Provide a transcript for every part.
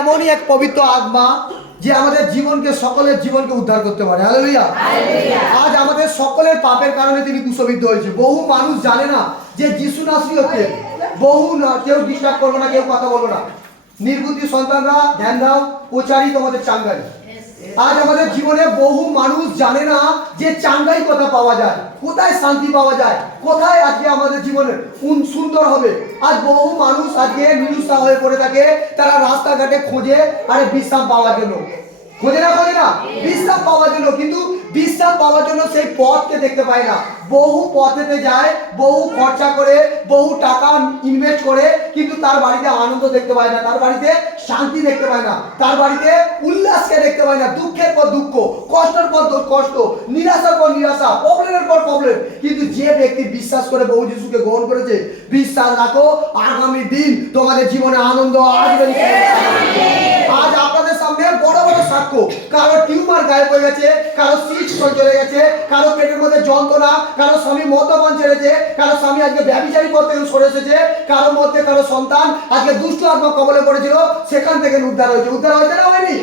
এমনই এক পবিত্র আত্মা যে আমাদের জীবনকে, সকলের জীবনকে উদ্ধার করতে পারে। হালেলুয়া। আজ আমাদের সকলের পাপের কারণে তিনি কুশবিদ্ধ হয়েছে। বহু মানুষ জানে না যে যিশু নাসরি হচ্ছে। বহু না, কেউ ডিস্টার্ব করবো না, কেউ কথা বলবো না। নির্বুদ্ধি সন্তানরা ধ্যান দাও, প্রচারই তোমাদের চাঙ্গাই। আজ আমাদের জীবনে বহু মানুষ জানে না যে চাঙ্গাই কোথায় পাওয়া যায়, কোথায় শান্তি পাওয়া যায়, কোথায় আজকে আমাদের জীবনে সুন্দর হবে। আজ বহু মানুষ আজকে নিরুৎসাহ হয়ে পড়ে থাকে। তারা রাস্তাঘাটে খোঁজে আরে বিশ্রাম পাওয়ার জন্য, খোঁজে না বিশ্রাম পাওয়ার জন্য, কিন্তু বিশ্রাম পাওয়ার জন্য সেই পথকে দেখতে পায় না। বহু পথেতে যায়, বহু খরচা করে, বহু টাকা ইনভেস্ট করে, কিন্তু তার বাড়িতে আনন্দ দেখতে পায় না, তার বাড়িতে শান্তি দেখতে পায় না, তার বাড়িতে উল্লাসকে দেখতে পায় না। দুঃখের পর দুঃখ, কষ্টের পর কষ্ট, নিরাশার পর নিরাশা, প্রবলেমের পর প্রবলেম। কিন্তু যে ব্যক্তি বিশ্বাস করে বহু যিশুকে গ্রহণ করেছে, বিশ্বাস রাখো আগামী দিন তোমাদের জীবনে আনন্দ আসবে। আজ আপনাদের সামনে বড় বড় সাক্ষ্য, কারো টিউমার গায়েব হয়ে গেছে, কারো সিস্ট চলে গেছে, কারো পেটের মধ্যে যন্ত্রণা, কারো স্বামী মদ্যপান ছেড়েছে, কারো স্বামী আজকে ব্যভিচারী পথ থেকে সরে এসেছে, কারো মধ্যে কারো সন্তান আজকে দুষ্ট আত্মা কবলে পড়েছিল, সেখান থেকে উদ্ধার হয়েছে। উদ্ধার হয়েছে না হয়নি?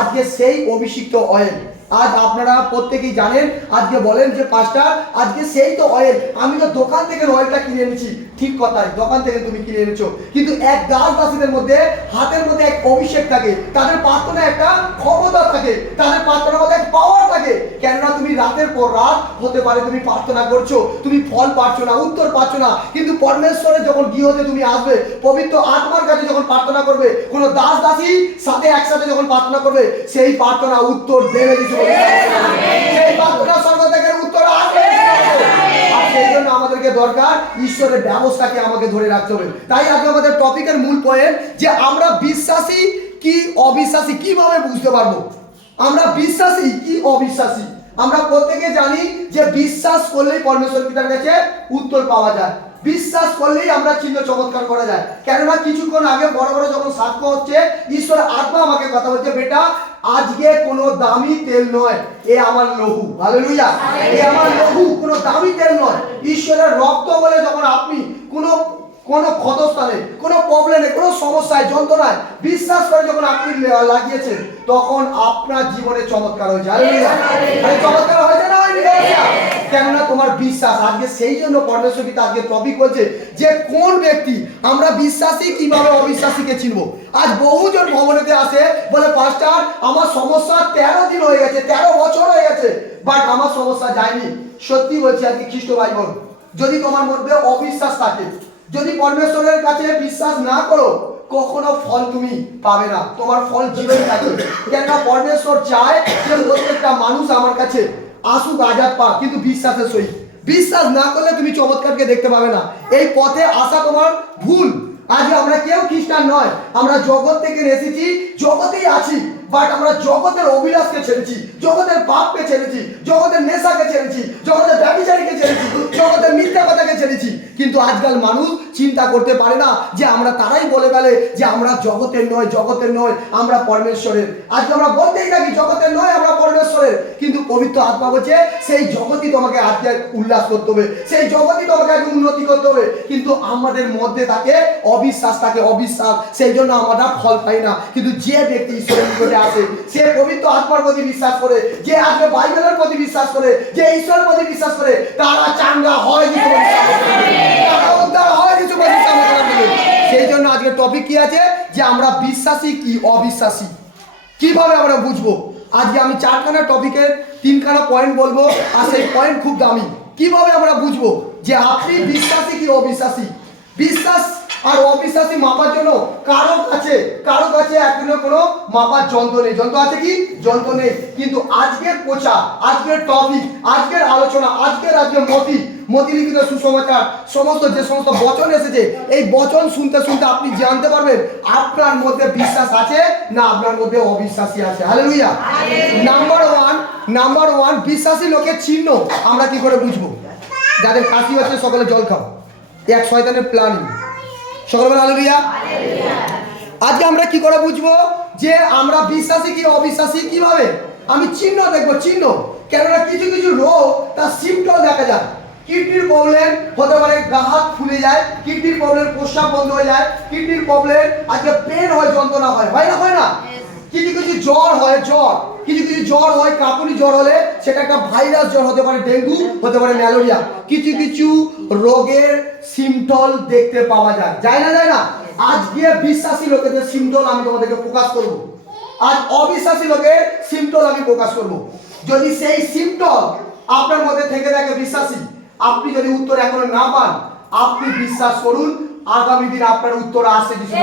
আজকে সেই অভিষিক্ত অয়েল আজ আপনারা প্রত্যেকেই জানেন। আজকে বলেন যে পাস্টার আজকে সেই তো অয়েল, আমি তো দোকান থেকে অয়েলটা কিনে এনেছি। ঠিক কথাই, দোকান থেকে তুমি কিনে এনেছো, কিন্তু এক দাসদাসীদের মধ্যে হাতের মধ্যে এক অভিষেক থাকে, তাদের প্রার্থনা একটা ক্ষমতা থাকে, তাদের প্রার্থনার মধ্যে এক পাওয়ার থাকে। কেননা তুমি রাতের পর রাত হতে পারে তুমি প্রার্থনা করছো, তুমি ফল পাচ্ছ না, উত্তর পাচ্ছ না, কিন্তু পরমেশ্বরের যখন গৃহতে তুমি আসবে, পবিত্র আত্মার কাছে যখন প্রার্থনা করবে, কোনো দাস দাসী সাথে একসাথে যখন প্রার্থনা করবে, সেই প্রার্থনা উত্তর দেবে দিতে, সেই প্রার্থনা স্বর্গ থেকে উত্তর আসবে। আর সেই জন্য আমাদেরকে দরকার ঈশ্বরের ব্যবস্থাকে আমাকে ধরে রাখতে হবে। তাই আজকে আমাদের টপিকের মূল পয়েন্ট যে আমরা বিশ্বাসী কি অবিশ্বাসী কিভাবে বুঝতে পারবো। আমরা বিশ্বাসী কি অবিশ্বাসী। আমরা প্রত্যেকে জানি যে বিশ্বাস করলেই পরমেশ্বর পিতার কাছে উত্তর পাওয়া যায়, বিশ্বাস করলেই আমরা চিহ্ন চমৎকার করা যায়। কেননা কিছুক্ষণ আগে বড় বড় যখন সাক্ষ্য হচ্ছে, ঈশ্বর আত্মা আমাকে কথা বলছে, বেটা আজকে কোনো দামি তেল নয়, এ আমার লহু। হালেলুয়া। এ আমার লহু, কোনো দামি তেল নয়, ঈশ্বরের রক্ত বলে যখন আপনি কোনো ক্ষতস্থানে, কোনো প্রবলেমে, কোনো সমস্যায়, যন্ত্রণায় বিশ্বাস করে যখন আপনি লাগিয়েছেন, তখন আপনার জীবনে চমৎকার হয়েছে। হালেলুয়া। আরে চমৎকার হয়েছে না হয়নি? কেননা তোমার বিশ্বাস। আজকে সেই জন্য পরমেশ্বর পিতা আজকে টপিক বলছে যে কোন ব্যক্তি আমরা বিশ্বাসী কিভাবে অবিশ্বাসীকে চিনবো। আজ বহুজন ভবনেতে আসে, বলে পাস্টার আমার সমস্যা 13 দিন হয়ে গেছে, 13 বছর হয়ে গেছে, বাট আমার সমস্যা যায়নি। সত্যি বলছি আজকে খ্রিস্ট ভাই বোন, যদি তোমার মধ্যে অবিশ্বাস থাকে, যদি পরমেশ্বরের কাছে বিশ্বাস না করো, কখনো ফল তুমি পাবে না, তোমার ফল জীবন থাকবে। কেননা পরমেশ্বর চায় যে প্রত্যেকটা মানুষ আমার কাছে আসুক, আজাদ পা, কিন্তু বিশ্বাসের সহিত। বিশ্বাস না করলে তুমি চমৎকারকে দেখতে পাবে না। এই পথে আসা তোমার ভুল। আজ আমরা কেউ খ্রিস্টান নয়, আমরা জগৎ থেকে এসেছি, জগতেই আছি, বাট আমরা জগতের অভিলাষকে ছেড়েছি, জগতের পাপকে ছেড়েছি, জগতের নেশাকে ছেড়েছি, জগতের ব্যভিচারীকে ছেড়েছি, জগতের মিথ্যা কথাকে ছেড়েছি। কিন্তু আজকাল মানুষ চিন্তা করতে পারে না যে আমরা, তারাই বলে ফেলে যে আমরা জগতের নয়, জগতের নয়, আমরা পরমেশ্বরের। আজকে আমরা বলতেই থাকি জগতের নয়, আমরা পরমেশ্বরের, কিন্তু পবিত্র আত্মা বলছে সেই জগতই তোমাকে আজকে উল্লাস করতে হবে, সেই জগতই তোমাকে আজকে উন্নতি করতে হবে। কিন্তু আমাদের মধ্যে থাকে অবিশ্বাস, থাকে অবিশ্বাস, সেই জন্য আমরা ফল পাই না। কিন্তু যে ব্যক্তি ঈশ্বরের নিকটে আসে, সে পবিত্র আত্মার প্রতি বিশ্বাস করে, যে আজকে বাইবেলের প্রতি বিশ্বাস করে, যে ঈশ্বরের প্রতি বিশ্বাস করে, তারা চাঙ্গা হয়, তারা উদ্ধার হয়। সেই জন্য আজকে টপিক কি আছে যে আমরা বিশ্বাসী কি অবিশ্বাসী কিভাবে আমরা বুঝবো। আজকে আমি 4খানা টপিকের 3খানা পয়েন্ট বলবো, আর সেই পয়েন্ট খুব দামি। কিভাবে আমরা বুঝবো যে আপনি বিশ্বাসী কি অবিশ্বাসী। বিশ্বাস আর অবিশ্বাসী মাপার জন্য কারো কাছে একদিনের কোনো মাপার যন্ত্র নেই। যন্ত্র আছে কি? যন্ত্র নেই। কিন্তু আজকের প্রচার, আজকের টপিক, আজকের আলোচনা, আজকের মতি লিখিত সুসমাচার, সমস্ত যে সমস্ত বচন এসেছে, এই বচন শুনতে শুনতে আপনি জানতে পারবেন আপনার মধ্যে বিশ্বাস আছে না আপনার মধ্যে অবিশ্বাসী আছে। হালেলুয়া। নাম্বার ওয়ান বিশ্বাসী লোকের চিহ্ন আমরা কি করে বুঝবো। যাদের কাশি হচ্ছে সকলে জল খাও, এক শয়তানের প্ল্যানিং। সকলবেলা হালেলুয়া। আজকে আমরা কি করে বুঝবো যে আমরা বিশ্বাসী কি অবিশ্বাসী কিভাবে? আমি চিহ্ন দেখবো, চিহ্ন। কেননা কিছু রোগ তার সিমটম দেখা যায়, কিডনির প্রবলেম হতে পারে, গা হাত ফুলে যায়, কিডনির প্রবলেম প্রস্রাব বন্ধ হয়ে যায়, কিডনির প্রবলেম আজকে পেন হয়, যন্ত্রণা হয়, হয় না হয় না? কিছু কিছু জ্বর হয়, কিছু কিছু জ্বর হয়, কাঁপুনি জ্বর হলে সেটা একটা ভাইরাস জ্বর হতে পারে, ডেঙ্গু হতে পারে, ম্যালেরিয়া। কিছু কিছু রোগের সিমটল দেখতে পাওয়া যায়, যায় না যায় না? আজকে বিশ্বাসী লোকেদের সিমটল আমি তোমাদেরকে প্রকাশ করব, আজ অবিশ্বাসী লোকের সিমটল আমি প্রকাশ করব। যদি সেই সিমটল আপনার মধ্যে থেকে থাকে বিশ্বাসী, আপনি যদি উত্তর এখনো না পান, আপনি বিশ্বাস করুন আগামী দিন আপনার উত্তর আসছে যিশু।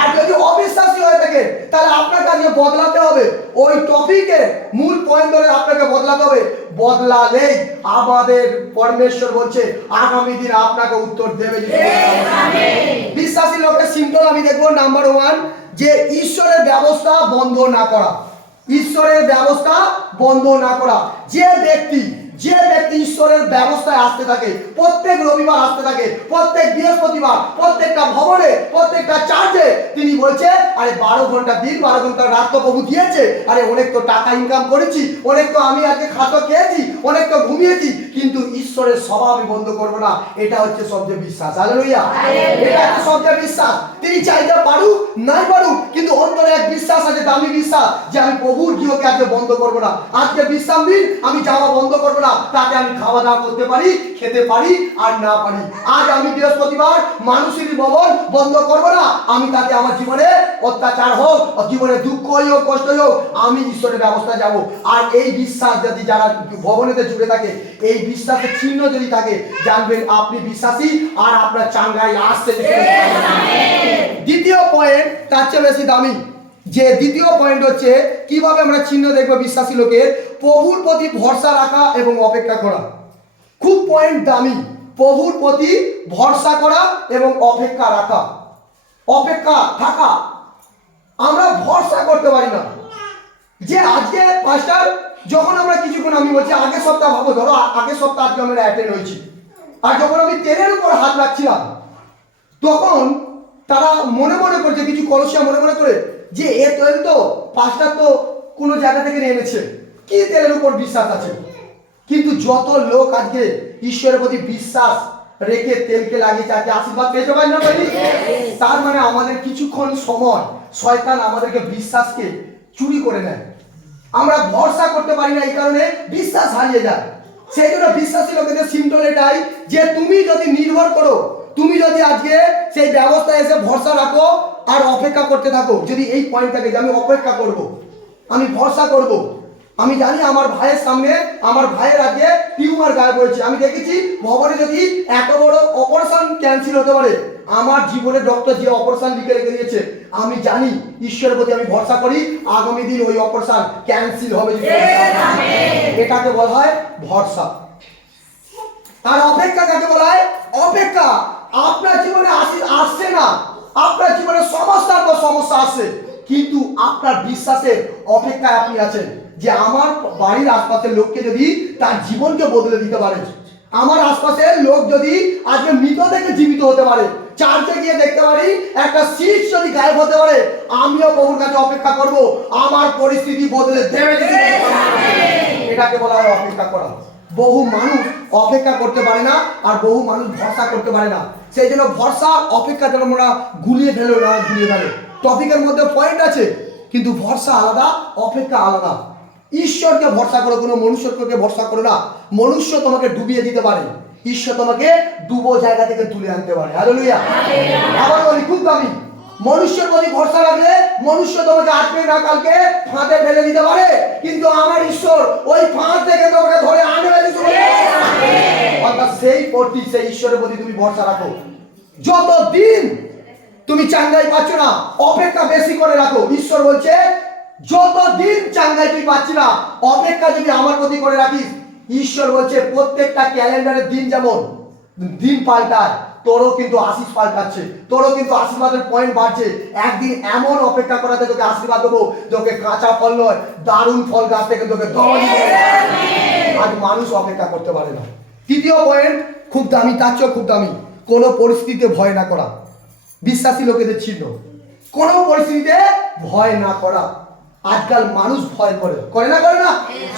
আর যদি অবিশ্বাসী হয়ে থাকে তাহলে আপনাকে আজকে বদলাতে হবে, ওই টপিকের মূল পয়েন্ট ধরে আপনাকে বদলাতে হবে। বদলালেই আমাদের পরমেশ্বর বলছে আগামী দিন আপনাকে উত্তর দেবে। বিশ্বাসী লোকের সিম্পল আমি দেখবো নাম্বার 1, যে ঈশ্বরের ব্যবস্থা বন্ধ না করা। ঈশ্বরের ব্যবস্থা বন্ধ না করা। যে ব্যক্তি ঈশ্বরের ব্যবস্থায় আসতে থাকে, প্রত্যেক রবিবার আসতে থাকে, প্রত্যেক বৃহস্পতিবার, প্রত্যেকটা ভবনে, প্রত্যেকটা চার্চে, তিনি বলছে আরে 12 ঘন্টা দিন 12 ঘন্টা রাত তো প্রভু দিয়েছে, আরে অনেক তো টাকা ইনকাম করেছি, অনেক তো আমি আজকে খাদ্য খেয়েছি, অনেক তো ঘুমিয়েছি, কিন্তু ঈশ্বরের সভা আমি বন্ধ করবো না। এটা হচ্ছে সবচেয়ে বিশ্বাস। হালেলুয়া, এটা হচ্ছে সবচেয়ে বিশ্বাস। তিনি চাইতে পারুক নাই পারুক, কিন্তু অন্তরে এক বিশ্বাস আছে, দামি বিশ্বাস, যে আমি প্রভুর গৃহকে আজকে বন্ধ করবো না। আজকে বিশ্রাম দিন আমি যাওয়া বন্ধ করবো না, তাতে আমি খাওয়া দাওয়া করতে পারি, খেতে পারি আর না পারি। আজ আমি বৃহস্পতিবার মানুষের ভবন বন্ধ করবো না, আমি তাতে আমার জীবনে অত্যাচার হোক, জীবনে দুঃখ হোক, কষ্ট হোক, আমি ঈশ্বরের ব্যবস্থা যাব। আর এই বিশ্বাস যদি যারা ভবনেতে জুড়ে থাকে, এই বিশ্বাসের চিহ্ন যদি থাকে, জানবেন আপনি বিশ্বাসী আর আপনার চাঙ্গাই আসছে। দ্বিতীয় পয়েন্ট তার চেয়ে বেশি দামি, যে দ্বিতীয় পয়েন্ট হচ্ছে কিভাবে আমরা চিহ্ন দেখবো বিশ্বাসী লোকের, প্রভুর প্রতি ভরসা রাখা এবং অপেক্ষা করা। খুব পয়েন্ট দামি, প্রভুর প্রতি ভরসা করা এবং অপেক্ষা রাখা, অপেক্ষা থাকা। আমরা ভরসা করতে পারি না যে আজকে পাস্টার যখন আমরা কিছুক্ষণ, আমি বলছি আগের সপ্তাহ, ভাবো ধরো আগের সপ্তাহ আজকে আমরা অ্যাটেন্ড হয়েছি, আর যখন আমি তেলের উপর হাত রাখছিলাম তখন তারা মনে মনে করছে, কিছু কলসিয়া মনে মনে করে যে এ তেল তো পাস্টার তো কোনো জায়গা থেকে নিয়ে এনেছে, কি তেলের উপর বিশ্বাস আছে। কিন্তু যত লোক আজকে ঈশ্বরের প্রতি বিশ্বাস রেখে তেলকে লাগিয়েছে, আজকে আশীর্বাদ পেয়েছে পাই না পাইনি? তার মানে আমাদের কিছুক্ষণ সময় শয়তান আমাদেরকে বিশ্বাসকে চুরি করে নেয়। আমরা ভরসা করতে পারি না, এই কারণে বিশ্বাস হারিয়ে যায়। সেই জন্য বিশ্বাসী লোকেদের সিম্পটম এটাই, যে তুমি যদি নির্ভর করো, তুমি যদি আজকে সেই ব্যবস্থায় এসে ভরসা রাখো আর অপেক্ষা করতে থাকো, যদি এই পয়েন্ট থাকে যে আমি অপেক্ষা করব, আমি ভরসা করব। আমি জানি আমার ভাইয়ের সামনে, আমার ভাইয়ের আজকে টিউমার গায়েব হয়েছে, আমি দেখেছি ভবনে যদি এত বড় অপারেশন ক্যান্সেল হতে পারে, আমার জীবনে ডক্টর যে অপারেশন লিখে রেখে দিয়েছে, আমি জানি ঈশ্বরের প্রতি আমি ভরসা করি, আগামী দিন ওই অপারেশন ক্যান্সেল হবে। এটাকে বলা হয় ভরসা। আর অপেক্ষা কাকে বলা হয়? অপেক্ষা। আপনার জীবনে আসছে না, আপনার জীবনে সমস্যার পর সমস্যা আসছে, কিন্তু আপনার বিশ্বাসের অপেক্ষায় আপনি আছেন যে আমার বাড়ির আশপাশের লোককে যদি তার জীবনকে বদলে দিতে পারে, আমার আশপাশের লোক যদি আজকে মৃত থেকে জীবিত হতে পারে, চার্চে গিয়ে দেখতে পারি একটা সিট যদি গায়েব হতে পারে, আমিও প্রভুর কাছে অপেক্ষা করব, আমার পরিস্থিতি বদলে দেবে। এটাকে বলা হয় অপেক্ষা করা। বহু মানুষ অপেক্ষা করতে পারে না, আর বহু মানুষ ভরসা করতে পারে না। সেই জন্য ভরসা অপেক্ষা যেন আমরা গুলিয়ে ফেলো না, গুলিয়ে ফেলো। টপিকের মধ্যে পয়েন্ট আছে, কিন্তু ভরসা আলাদা, অপেক্ষা আলাদা। ঈশ্বরকে ভরসা করো, কোনো মনুষ্যকে ভরসা করো না। মনুষ্য তোমাকে ডুবিয়ে দিতে পারে, ঈশ্বর তোমাকে ডুবো জায়গা থেকে তুলে আনতে পারে। হালেলুয়া। আবার বলি, খুব দামি, মনুষ্যের প্রতি ভরসা রাখলে মনুষ্য তোমাকে আজকে না কালকে ফাঁদে ফেলে দিতে পারে, কিন্তু আমার ঈশ্বর ওই ফাঁদ থেকে তোমাকে ধরে আনবে। অর্থাৎ সেই ঈশ্বরের প্রতি তুমি ভরসা রাখো। যতদিন তুমি চাঙ্গাই পাচ্ছ না, অপেক্ষা বেশি করে রাখো। ঈশ্বর বলছে যতদিন চাঙ্গাই তুই পাচ্ছি না, অপেক্ষা যদি আমার প্রতি করে রাখিস, ঈশ্বর বলছে প্রত্যেকটা ক্যালেন্ডারের দিন যেমন দিন পাল্টায়, তোরও কিন্তু আশীষ পাল্টাচ্ছে, তোরও কিন্তু আশীর্বাদের পয়েন্ট বাড়ছে। একদিন এমন অপেক্ষা করাতে তোকে আশীর্বাদ দেবো, তোকে কাঁচা ফল নয় দারুণ ফল গাছ থেকে তোকে দেওয়া। আজ মানুষ অপেক্ষা করতে পারে না। তৃতীয় পয়েন্ট খুব দামি, তার চেয়েও খুব দামি, কোনো পরিস্থিতিতে ভয় না করা। বিশ্বাসী লোকেদের চিহ্ন কোনো পরিস্থিতিতে ভয় না করা। আজকাল মানুষ ভয় করে, করে না?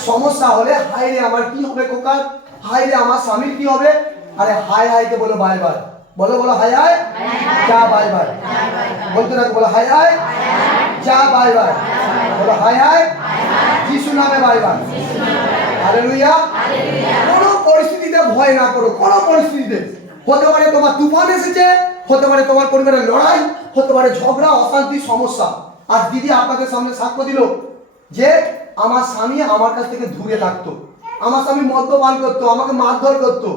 সমস্যা হলে হায় রে আমার কি হবে খোকা, হাই রে আমার স্বামীর কি হবে? আরে হাই হাইতে বলো বাই বাই, বলো বলো হাই হাই যা বাই বাই, বলতে থাকো, বলো হাই হাই যা বাই বাই, বলো হাই হাই যিশু নামে বাই বাই। হালেলুয়া। কোনো পরিস্থিতিতে ভয় না করো, কোনো পরিস্থিতিতে। হতে পারে তোমার তুফান এসেছে, হতে পারে তোমার পরিবারের লড়াই, হতে পারে ঝগড়া, অশান্তি, সমস্যা। আর দিদি আপনাদের সামনে সাক্ষ্য দিল যে আমার স্বামী আমার কাছ থেকে দূরে থাকতো, আমার স্বামী মদ্যপান করতো, আমাকে মারধর করতো,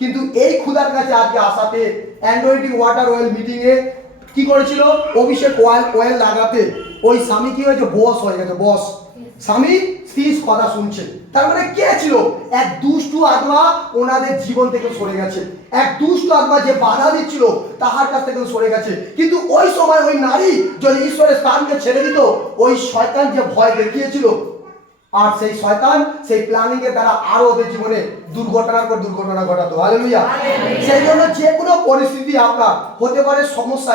কিন্তু এই ক্ষুধার কাছে আজকে আসাতে অ্যানোয়েন্টিং ওয়াটার অয়েল মিটিংয়ে কি করেছিল, অভিষেক অয়েল লাগাতে ওই স্বামী কি হয়েছে, বস হয়ে গেছে, বস। স্বামী স্ত্রীর কথা শুনছে, তার মানে কে ছিল? এক দুষ্টু আত্মা ওনাদের জীবন থেকে সরে গেছে, এক দুষ্টু আত্মা যে বাধা দিচ্ছিল তাহার কাছ থেকে সরে গেছে। কিন্তু ওই সময় ওই নারী যদি ঈশ্বরের স্থানকে ছেড়ে দিত, ওই শয়তান যে ভয় দেখিয়েছিল, আর সেই শয়তান সেই প্ল্যানিং এর দ্বারা আরো ওদের জীবনে দুর্ঘটনার পর দুর্ঘটনা ঘটাতো। হালেলুয়া। সেই জন্য যে কোনো পরিস্থিতি আপনার হতে পারে, সমস্যা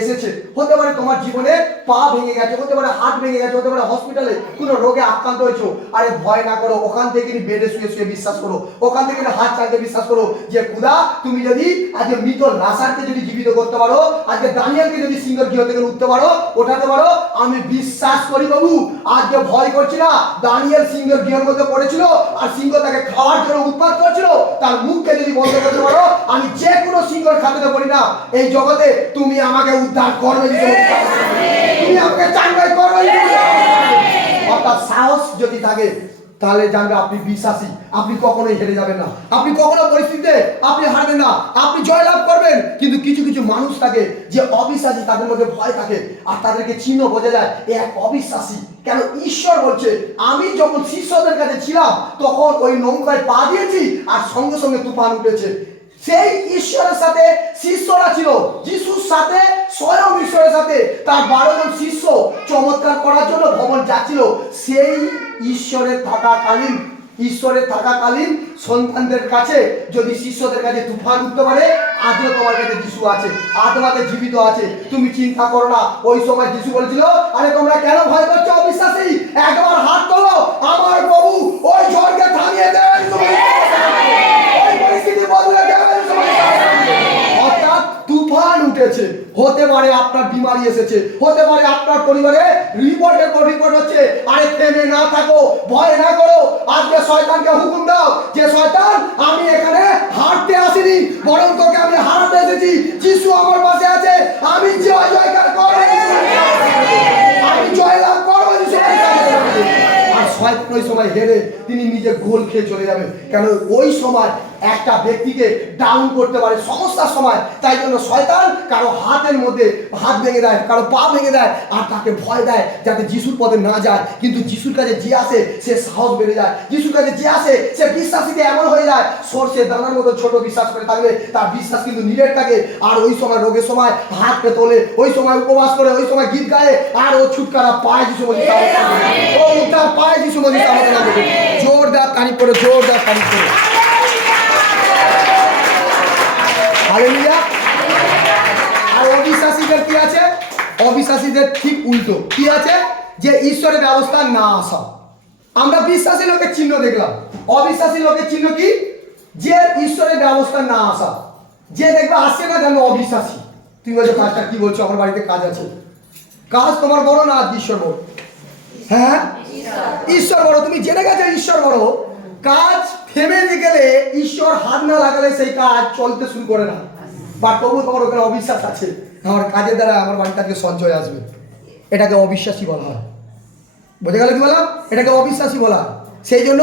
এসেছে, হতে পারে তোমার জীবনে পা ভেঙে গেছে, হতে পারে হাত ভেঙে গেছে, হতে পারে হসপিটালে কোনো রোগে আক্রান্ত হয়েছো, আরে ভয় না করো, ওখান থেকে বেডে শুয়ে শুয়ে বিশ্বাস করো, ওখান থেকে হাত চাইতে বিশ্বাস করো যে খুদা তুমি যদি আজকে মৃত লাসারকে যদি জীবিত করতে পারো, আজকে দানিয়েলকে যদি সিংহের গৃহ থেকে উঠতে পারো, ওঠাতে পারো, আমি বিশ্বাস করি বাবু, আজকে ভয় করছি না। দানিয়েল সিংহের গৃহের মধ্যে পড়েছিল আর সিংহ তাকে খাওয়ার জন্য উৎপাত করছিল, তার মুখকে যদি বন্ধ করতে পারো, আমি যে কোনো সিংহের খাতে বলি না এই জগতে তুমি আমাকে উদ্ধার করবে, তুমি আমাকে চাঙ্গাই করবে। অর্থাৎ সাহস যদি থাকে তাহলে জানবে আপনি বিশ্বাসী, আপনি কখনোই হেরে যাবেন না, আপনি কখনো পরিস্থিতিতে আপনি হারবেন না, আপনি জয়লাভ করবেন। কিন্তু কিছু কিছু মানুষ থাকে যে অবিশ্বাসী, তাদের মধ্যে ভয় থাকে, আর তাদেরকে চিহ্ন বোঝা যায় এ এক অবিশ্বাসী। কেন? ঈশ্বর বলছে আমি যখন শিষ্যদের কাছে ছিলাম তখন ওই নৌকায় পা দিয়েছি আর সঙ্গে সঙ্গে তুফান উঠেছে। সেই ঈশ্বরের সাথে শিষ্যরা ছিল, যিশুর সাথে, স্বয়ং ঈশ্বরের সাথে তার 12 জন শিষ্য চমৎকার করার জন্য ভবন যাচ্ছিল। সেই ঈশ্বরের থাকাকালীন সন্তানদের কাছে যদি শিষ্যদের কাছে তুফান উঠতে পারে, আজও তোমার কাছে যিশু আছে, আত্মাতে জীবিত আছে, তুমি চিন্তা করো না। ওই সময় যিশু বলেছিল আরে তোমরা কেন ভয় করছো অবিশ্বাসী, একবার হাত তোলো, আমার প্রভু ওই ঝড়কে থামিয়ে দেবেন, ওই পরিস্থিতি বদলে দেবেন। অর্থাৎ তুফান উঠেছে, হতে পারে আপনার বিমারি এসেছে, হতে পারে আপনার পরিবারে রিপোর্টের পর রিপোর্ট হচ্ছে, আরে থেমে না থাকো, ভয় না করো। আজকে শয়তানকে হুকুম দাও যে শয়তান আমি এখানে হারতে আসিনি, বরং তোকে আমি হারাতে এসেছি। যিশু আমার পাশে আছে, আমি জয়কার করব, আমি জয়লাভ করব। আর শয়তান ওই সময় হেরে তিনি নিজে গোল খেয়ে চলে যাবে। কেন? ওই সময় একটা ব্যক্তিকে ডাউন করতে পারে সমস্যার সময়, তাই জন্য শয়তান কারো হাতের মধ্যে হাত ভেঙে দেয়, কারো পা ভেঙে দেয়, আর তাকে ভয় দেয় যাতে যিশুর পথে না যায়। কিন্তু যিশুর কাছে যে আসে সে সাহস বেড়ে যায়, যিশুর কাছে যে আসে সে বিশ্বাসীতে এমন হয়ে যায়, সরষে দানার মতো ছোট বিশ্বাস করে থাকলে তার বিশ্বাস কিন্তু নিরেট থাকে। আর ওই সময় রোগের সময় হাতকে তোলে, ওই সময় উপবাস করে, ওই সময় গীত গায়ে, আর ও ছুটকারা পায় যিশু মসিহ, ও উদ্ধার পায় যিশু মসিহ। জোরদার তারিফ করে, জোরদার তারিফ করে। হালেলুয়া। আর অবিশ্বাসীদের কি আছে? অবিশ্বাসীদের ঠিক উল্টো কি আছে, যে ঈশ্বরের ব্যবস্থা না আসা। আমরা বিশ্বাসী লোকের চিহ্ন দেখলাম, অবিশ্বাসী লোকের চিহ্ন কি? যে ঈশ্বরের ব্যবস্থা না আসা। যে দেখবে আসছে না যেন অবিশ্বাসী। তুমি বলছো কাজটা কি বলছো, আমার বাড়িতে কাজ আছে। কাজ তোমার বড় না ঈশ্বর বড়? হ্যাঁ, ঈশ্বর বড়। তুমি জেনে গেছো ঈশ্বর বড়। কাজ থেমে গেলে, ঈশ্বর হাত না লাগালে সেই কাজ চলতে শুরু করে না। বা তবু তোমার ওখানে অবিশ্বাস আছে, আমার কাজের দ্বারা আমার বাড়িতে আজকে সঞ্চয় আসবে, এটাকে অবিশ্বাসী বলা হয়। বুঝে গেল কি বললাম? এটাকে অবিশ্বাসী বলা হয়। সেই জন্য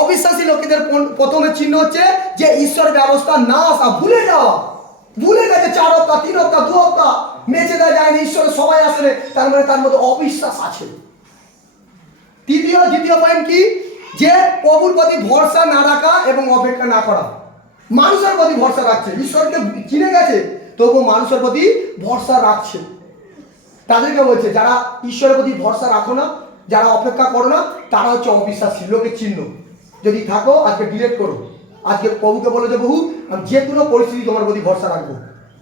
অবিশ্বাসী লোকেদের প্রথমে চিহ্ন হচ্ছে যে ঈশ্বরের ব্যবস্থা না আসা, ভুলে যাওয়া। ভুলে গেছে 4 হপ্তাহ, 3 হপ্তাহ, 2 হপ্তাহ মেচে দেওয়া যায়নি, ঈশ্বরের সবাই আসলে, তার মানে তার মধ্যে অবিশ্বাস আছে। দ্বিতীয় পয়েন্ট কি? যে প্রভুর প্রতি ভরসা না রাখা এবং অপেক্ষা না করা। মানুষের প্রতি ভরসা রাখছে, ঈশ্বরকে চিনে গেছে তবু মানুষের প্রতি ভরসা রাখছে। তাদেরকে বলছে যারা ঈশ্বরের প্রতি ভরসা রাখো না, যারা অপেক্ষা করো না, তারা হচ্ছে অবিশ্বাসী লোকের চিহ্ন। যদি থাকো আজকে ডিলেট করো। আজকে প্রভুকে বলো যে প্রভু আমি যে কোনো পরিস্থিতি তোমার প্রতি ভরসা রাখবো,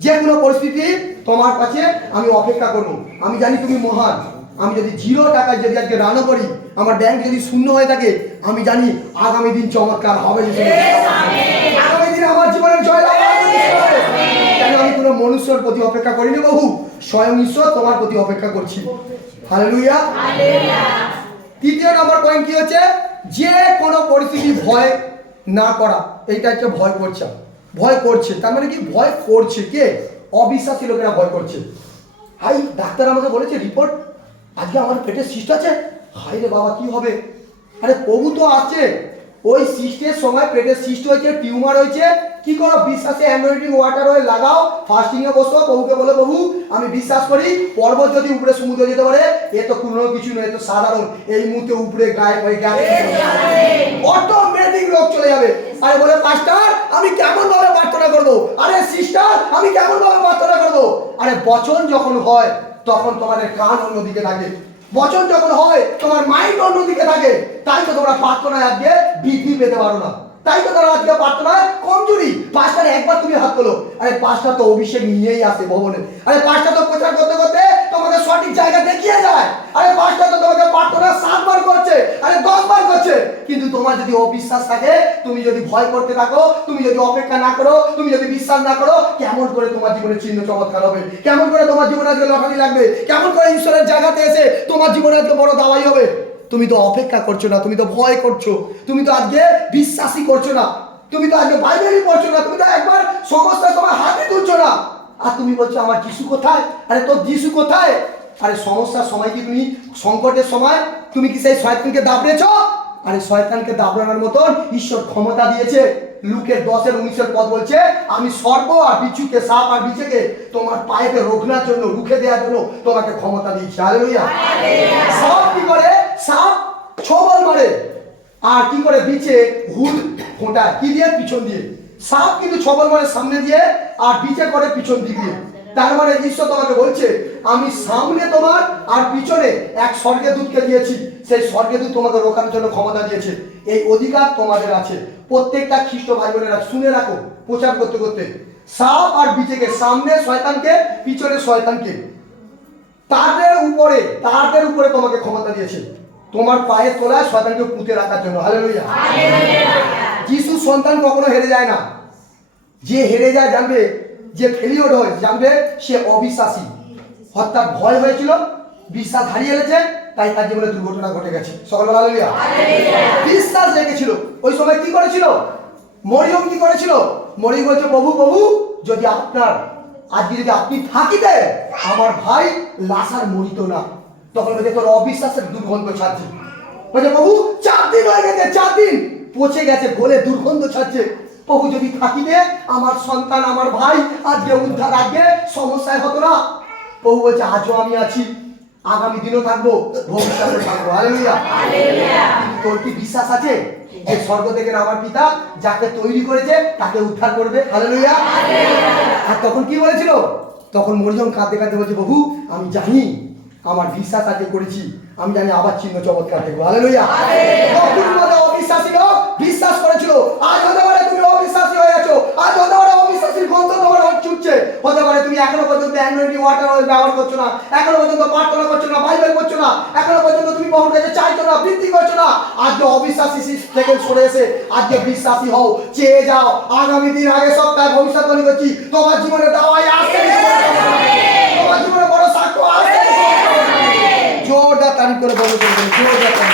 যে কোনো পরিস্থিতি তোমার কাছে আমি অপেক্ষা করবো। আমি জানি তুমি মহান, আমি যদি 0 টাকায় যদি আজকে রান্না করি, আমার ব্যাংক যদি শূন্য হয়ে থাকে, আমি জানি আগামী দিন চমৎকার হবে। আগামী দিন আমার জীবনের জয়লাভ হবে। কেন আমি কোনো মনুষ্যর প্রতি অপেক্ষা করিনি বাবু, স্বয়ং ঈশ্বর তোমার প্রতি অপেক্ষা করছি। হালেলুয়া। তৃতীয় নম্বর পয়েন্ট কি হচ্ছে, যে কোনো পরিস্থিতি ভয় না করা। এইটা হচ্ছে ভয় করছে, ভয় করছে তার মানে কি, ভয় করছে কে? অবিশ্বাসী লোকেরা ভয় করছে। হাই ডাক্তার আমাকে বলেছে রিপোর্ট আজকে আমার পেটের সিস্ট আছে, হাই রে বাবা কি হবে? আরে প্রভু তো আছে, ওই সিস্টের সময় পেটের সিস্ট হয়েছে, টিউমার হয়েছে, কি করো? বিশ্বাসে অ্যানোয়েন্টিং ওয়াটার হয়ে লাগাও, ফাস্টিং এ বসো, প্রভুকে বলো প্রভু আমি বিশ্বাস করি পর্বত যদি উপরে সমুদ্রে যেতে পারে, এ তো কোনো কিছু নয়, এ তো সাধারণ, এই মুহূর্তে উপরে গায়েব হয়ে গেছে, অটোমেটিক রোগ চলে যাবে। আরে বলে পাস্টার আমি কেমন ভাবে প্রার্থনা করবো? আরে সিস্টার আমি কেমন ভাবে প্রার্থনা করবো? আরে বচন যখন হয় তখন তোমাদের কান অন্যদিকে থাকে, বচন যখন হয় তোমার মাইন্ড অন্যদিকে থাকে, তাই তো তোমরা প্রার্থনায় আজকে বৃদ্ধি পেতে পারো না, তাই তো তারা আজকে প্রার্থনায় কমজোরি। পাঁচটার একবার তুমি হাত তোলো, আরে পাঁচটা তো অভিষেক নিয়েই আসে ভবনে, আরে পাঁচটা তো প্রচার করতে করতে তোমাকে সঠিক জায়গা দেখিয়ে যায়, আরে পাঁচটা তো তোমাকে প্রার্থনা 7 বার করছে, আরে 10 বার করছে। কিন্তু তোমার যদি অবিশ্বাস থাকে, তুমি যদি ভয় করতে থাকো, তুমি যদি অপেক্ষা না করো, তুমি যদি বিশ্বাস না করো, কেমন করে তোমার জীবনে চিহ্ন চমৎকার হবে? কেমন করে তোমার জীবনে আজকে লটারি লাগবে? কেমন করে ঈশ্বরের জায়গাতে এসে তোমার জীবনে আজকে বড় দাওয়াই হবে? তুমি তো অপেক্ষা করছো না, তুমি তো ভয় করছো, তুমি তো আজকে বিশ্বাসই করছো না, তুমি তো আজকে বাইবেলই পড়ছো না, তুমি তো একবার সমস্ত সময় হাতে তুলছো না, আর তুমি বলছো আমার যিশু কোথায়? আরে তোর যিশু কোথায়? আরে সমস্যার সময় কি তুমি, সংকটের সময় তুমি কি সেই শয়তানকে দাবড়েছো? আরে শয়তানকে দাবড়ানোর মতন ঈশ্বর ক্ষমতা দিয়েছে। লুকের 10:19 পদ বলছে আমি সর্প আর বিচ্ছুকে, সাপ আর বিচ্ছুকে তোমার পায়েতে রোখনার জন্য, রুখে দেওয়ার জন্য তোমাকে ক্ষমতা দিয়েছে। হালেলুয়া। সাপ কি করে? সাপ ছবল মারে, আর কি করে? বিছে হুল ফোঁটায়, কি দিয়ে? পিছন দিয়ে। সাপ কিন্তু ছবল মারে সামনে দিয়ে, আর বিছে করে পিছন দিক দিয়ে। তার মানে ঈশ্বর তোমাকে বলছে আমি সামনে তোমার আর পিছনে এক স্বর্গদূতকে দিয়েছি, সেই স্বর্গদূত তোমাকে রোখানোর জন্য ক্ষমতা দিয়েছে। এই অধিকার তোমাদের আছে, প্রত্যেকটা খ্রিস্ট ভাই বোনেরা শুনে রাখো প্রচার করতে করতে। সাপ আর বিচেকে, সামনে শয়তানকে, পিছনে শয়তানকে, তাদের উপরে তোমাকে ক্ষমতা দিয়েছে, তোমার পায়ের তলায় শয়তানকে পুঁতে রাখার জন্য। হালেলুয়া। যিশু সন্তান কখনো হেরে যায় না, যে হেরে যায় জানবে, যে ফেলিওর হয় জানবে সে অবিশ্বাসী, অর্থাৎ ভয় হয়েছিল, বিশ্বাস হারিয়ে গেছে, তাই তার জীবনে দুর্ঘটনা ঘটে গেছে। সকল হালেলুয়া। বিশ্বাস রেখেছিল। ওই সময় কি করেছিল? মরিয়ম কি করেছিল? মরিয়ম বলছে প্রভু প্রভু যদি আপনার আজকে যদি আপনি থাকিতে আমার ভাই লাসার মরিত না। তখন বলছে তোর অবিশ্বাসের দুর্গন্ধ ছাড়ছে, বলছে প্রভু 4 দিন হয়ে গেছে, 4 দিন পচে গেছে, গলে দুর্গন্ধ ছাড়ছে, প্রভু যদি থাকিতে আমার সন্তান, আমার ভাই আজকে উদ্ধার, আজকে সমস্যায় হতো না। প্রভু বলছে আজও আমি আছি, আগামী দিনও থাকবো, ভবিষ্যতে থাকবো। হালেলুয়া। তোর কি বিশ্বাস আছে যে স্বর্গ থেকে আমার পিতা যাকে তৈরি করেছে তাকে উদ্ধার করবে? হালেলুয়া। আর তখন কি বলেছিল? তখন মরিয়ম কাঁদতে কাঁদতে বলছে প্রভু আমি জানি আমার বিশ্বাস আজকে করেছি, আমি জানি আবার চিহ্ন চমৎকার দেখবো। হালেলুয়া। অবিশ্বাসী লোক বিশ্বাস করেছিল, আজ হতে পারে তুমি অবিশ্বাসী হয়ে আছো, আজ হতে পারে অবিশ্বাসীর গন্ধ তোমার ছুটছে, হতে পারে তুমি এখনো পর্যন্ত অ্যানোয়েন্টিং ওয়াটার অয়েল ব্যবহার করছো না, এখনো পর্যন্ত প্রার্থনা করছো না, বাইবেল পড়ছো না, এখনো পর্যন্ত তুমি বহু কাছে চাইছো না, বৃদ্ধি করছো না। আজকে অবিশ্বাসী থেকে সরে এসে আজকে বিশ্বাসী হও, চেয়ে যাও। আগামী দিন, আগে সপ্তাহে ভবিষ্যৎবাণী করছি তোমার জীবনে দাওয়াই আসছে, তোমার জীবনে বড় সাক্ষ্য আসছে। জোরদার তারিফ করে বলো, জোরদার।